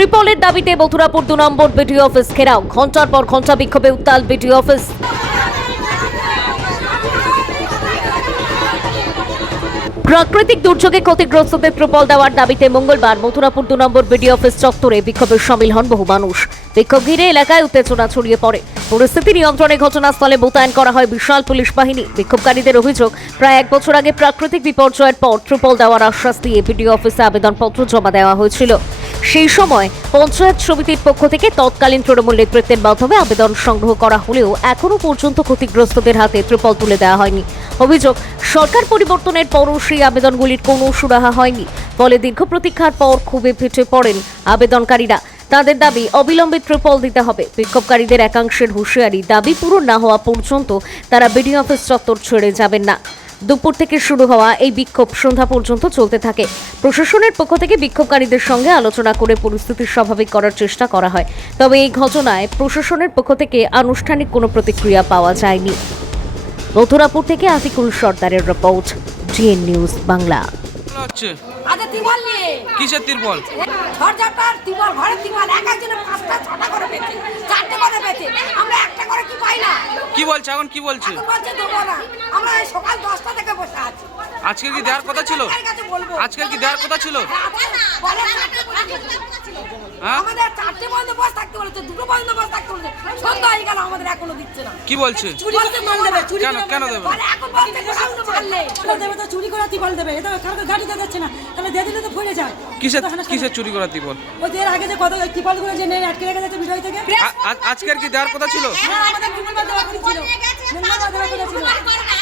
ত্রিপলের দাবিতে মথুরাপুর 2 নম্বর BDO office ঘেরাও, ঘণ্টার পর ঘণ্টা বিক্ষোভে উত্তাল বিডিও অফিস। প্রাকৃতিক দুর্যোগে ক্ষতিগ্রস্তদের ত্রিপল দেওয়ার দাবিতে মঙ্গলবার মথুরাপুর 2 নম্বর বিডিও অফিস চত্বরে বিক্ষোভে সামিল হন বহু মানুষ। বিক্ষোভ ঘিরে এলাকায় উত্তেজনা ছড়িয়ে পড়ে। পরিস্থিতি নিয়ন্ত্রণে ঘটনাস্থলে মোতায়েন করা হয় বিশাল পুলিশ বাহিনী। বিক্ষোভকারীদের অভিযোগ, প্রায় 1 বছর আগে প্রাকৃতিক বিপর্যয়ের পর ত্রিপল দেওয়ার আশ্বাস দিয়ে বিডিও অফিসে আবেদনপত্র জমা দেওয়া হয়েছিল। সেই সময় পঞ্চায়েত সমিতির পক্ষ থেকে তৎকালীন তৃণমূল নেতৃত্বের মাধ্যমে আবেদন সংগ্রহ করা হলেও এখনও পর্যন্ত ক্ষতিগ্রস্তদের হাতে ত্রিপল তুলে দেওয়া হয়নি। অভিযোগ, সরকার পরিবর্তনের পরও সেই আবেদনগুলির কোনো সুরাহা হয়নি। ফলে দীর্ঘ প্রতীক্ষার পর ক্ষোভে ফেটে পড়েন আবেদনকারীরা। তাদের দাবি অবিলম্বে ত্রিপল দিতে হবে। বিক্ষোভকারীদের একাংশের হুঁশিয়ারি, দাবি পূরণ না হওয়া পর্যন্ত তারা বিডিও অফিস চত্বর ছেড়ে যাবেন না। দুপুর থেকে শুরু হওয়া এই বিক্ষোভ সন্ধ্যা পর্যন্ত চলতে থাকে। প্রশাসনের পক্ষ থেকে বিক্ষোভকারীদের সঙ্গে আলোচনা করে পরিস্থিতি স্বাভাবিক করার চেষ্টা করা হয়, তবে এই ঘটনায় প্রশাসনের পক্ষ থেকে আনুষ্ঠানিক কোনো প্রতিক্রিয়া পাওয়া যায়নি। মথুরাপুর থেকে আতিকুল সর্দারের রিপোর্ট, জিএন নিউজ বাংলা। আচ্ছা, ত্রিপল নিয়ে কিসের ত্রিপল? ঝড়ঝাপটার ত্রিপল, ঘরের ত্রিপল, এক একজনে 5টা 6টা করে পেয়েছে, 4টে করে পেয়েছে। আমরা একটা করে কি পাই না। কি বলছে এখন, কি বলছে? এখন বলছে দেবো না। আমরা এই সকাল 10টা থেকে বসে আছি। আজকে কি দেওয়ার কথা ছিল? আজকে কি দেওয়ার কথা ছিল? হ্যাঁ, আমাদের 4টে পর্যন্ত বসে থাকতে বলেছে, 2টো পর্যন্ত বসে থাকতে বলেছে। সন্ধ্যা হয়ে গেল, আমাদের এখনো দিচ্ছে না। কি বলছে? চুরি করতে মাল দেবে, চুরি কেন কেন দেবে? বলে এখন বলতে গোডাউন মারলে দেবে তো চুরি করা ত্রিপল দেবে। এটা কারো গাড়িতে যাচ্ছে না, তাহলে দিয়ে দিলে তো ফুলে যায়। কিসের চুরি করা ত্রিপল? ওই যে এর আগে যে কত ত্রিপলগুলো যে নেই আটকে রেখে যাচ্ছে বিজয় থেকে। আজকের কি দেওয়ার কথা ছিল? হ্যাঁ, আমাদের মঙ্গলবার দেওয়া কথা ছিল। মঙ্গলবার দেওয়া কথা ছিল।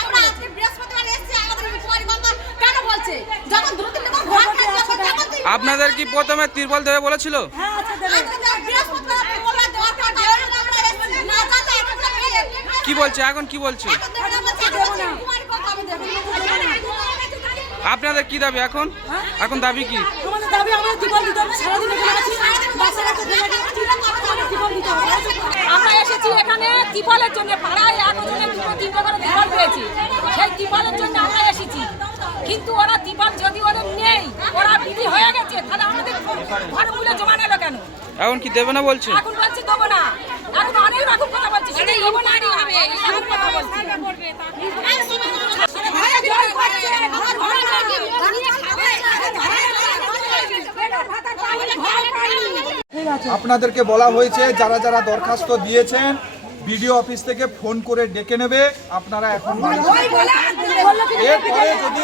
আমরা আজকে বৃহস্পতিবার এসেছি, আমাদের কুমারী গঙ্গা কেন বলছে যখন দ্রুত তখন ঘর কাটছে তখন আপনাদের কি প্রথমে ত্রিপল দেবে বলেছিল? হ্যাঁ, আচ্ছা দেবে। বৃহস্পতিবার মঙ্গলবার দেওয়ার কথা আমরা এসেছি না জানতে এটা পেয়ে কি বলছে এখন, কি বলছে? কুমারী গঙ্গা আমি দেব আপনাদের কি দাবি এখন? এখন দাবি কি? আমাদের দাবি আমাদের ত্রিপল দিতে হবে। সারাদিন এখানে আছি, বাচ্চারা তো ফেলে গেছে, আমাদের ত্রিপল দিতে হবে। আমরা এসেছি এখানে ত্রিপলের জন্য, পাড়ায় একজনে 2-3টা করে ত্রিপল পেয়েছি। সেই ত্রিপলের জন্য আমরা এসেছি, কিন্তু ওরা ত্রিপল যদি ওদের নেই, ওরা বিধি হয়ে গেছে, তাহলে আমাদের ঘরগুলো জমা নিল কেন? এখন কি দেবে না বলছে? এখন বলছি দেবো না, এখন অনেক রকম কথা বলছি, সেটা দেবো না হবে এরকম কথা বলছি। আপনাদেরকে বলা হয়েছে যারা যারা দরখাস্ত দিয়েছেন বিডিও অফিস থেকে ফোন করে ডেকে নেবে। আপনারা এখন এরপরে যদি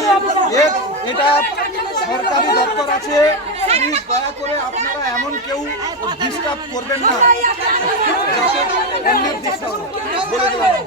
এটা সরকারি দপ্তর আছে, প্লিজ দয়া করে আপনারা এমন কেউ ডিস্টার্ব করবেন না যাতে অন্যের ডিস্টার্ব বলে দেওয়া হয়।